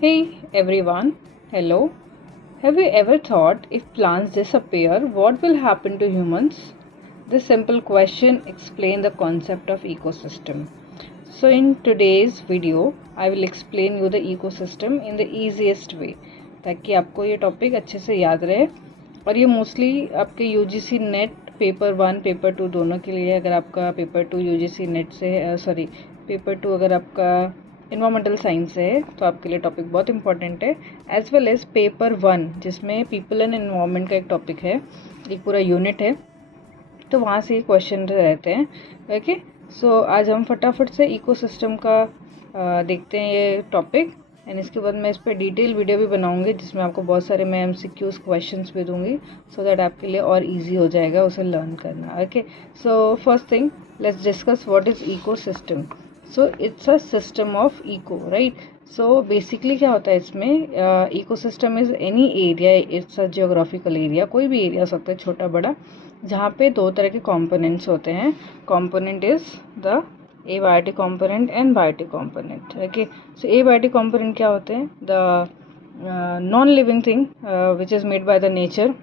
Hey everyone, hello. Have you ever thought if plants disappear, what will happen to humans? This simple question explains the concept of ecosystem. So in today's video, I will explain you the ecosystem in the easiest way ताकि आपको ये topic अच्छे से याद रहे और ये mostly आपके यूजीसी नेट पेपर 1 पेपर 2 दोनों के लिए। अगर आपका पेपर 2 यूजीसी नेट से पेपर 2 अगर आपका इन्वायरमेंटल साइंस से है तो आपके लिए टॉपिक बहुत इंपॉर्टेंट है, एज वेल एज पेपर 1 जिसमें पीपल एंड एनवायरनमेंट का एक टॉपिक है, एक पूरा यूनिट है, तो वहाँ से क्वेश्चन रहते हैं। ओके, सो आज हम फटाफट से इकोसिस्टम का देखते हैं ये टॉपिक, एंड इसके बाद मैं इस पर डिटेल वीडियो भी बनाऊंगी जिसमें आपको बहुत सारे मैं एमसीक्यूज क्वेश्चंस भी दूंगी सो दैट आपके लिए और इजी हो जाएगा उसे लर्न करना। Okay, so first thing let's discuss what is ecosystem. So it's a system of eco, right. So basically क्या होता है इसमें, ecosystem is any area, it's a geographical area, कोई भी एरिया हो सकता है छोटा बड़ा, जहाँ पे दो तरह के कंपोनेंट्स होते हैं। Component is the abiotic component and biotic component. Okay, so abiotic component क्या होते हैं? The non living thing which is made by the nature,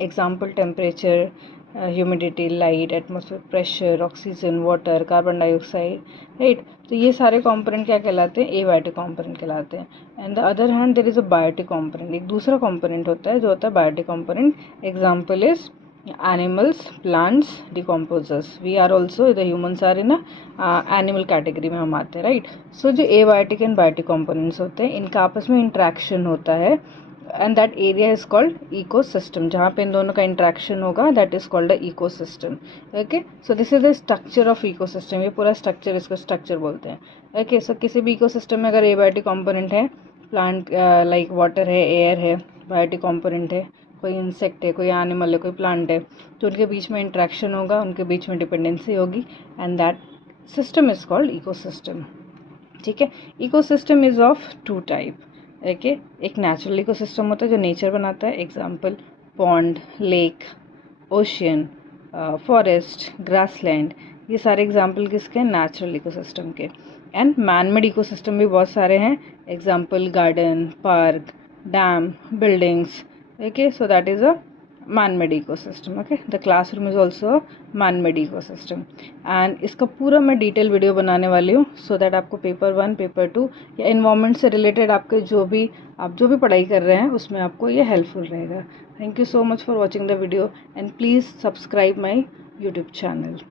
example temperature, humidity, light, atmosphere pressure, oxygen, water, carbon dioxide, right. तो ये सारे component क्या कहलाते हैं? Abiotic component कहलाते हैं। And the other hand there is a biotic component, एक दूसरा कंपोनेंट होता है जो होता है biotic component. Example is animals, plants, decomposers. We are also, the humans are in a animal category में हम आते हैं, राइट। सो जो एबायोटिक एंड बायोटिक कंपोनेंट्स होते हैं इनका आपस में इंट्रैक्शन होता है and that area is called ecosystem. जहाँ पे इन दोनों का इंट्रैक्शन होगा that is called a ecosystem. Okay, so this is the structure of ecosystem, ये पूरा स्ट्रक्चर, इसको स्ट्रक्चर बोलते हैं। ओके, सो किसी भी इकोसिस्टम में अगर एबायोटिक कंपोनेंट है, प्लांट लाइक वाटर है, एयर है, बायोटिक कंपोनेंट है, कोई इंसेक्ट है, कोई एनिमल है, कोई प्लांट है, तो उनके बीच में इंट्रैक्शन होगा, उनके बीच में डिपेंडेंसी होगी and that system is called ecosystem. ठीक है, ecosystem is of two type. Okay, एक नेचुरल इकोसिस्टम होता है जो नेचर बनाता है, example pond, lake, ocean, forest, grassland, ये सारे एग्जाम्पल किसके हैं? नेचुरल इकोसिस्टम के। एंड मैन मेड इकोसिस्टम भी बहुत सारे हैं, example garden, park, dam, buildings. Okay, so that is a man-made ecosystem. Okay, the classroom is also a man-made ecosystem and इसका पूरा मैं डिटेल वीडियो बनाने वाली हूँ सो दैट आपको पेपर 1 पेपर 2 या इन्वायरमेंट से रिलेटेड आपके जो भी पढ़ाई कर रहे हैं उसमें आपको ये हेल्पफुल रहेगा। Thank you so much for watching the video and please subscribe my YouTube channel.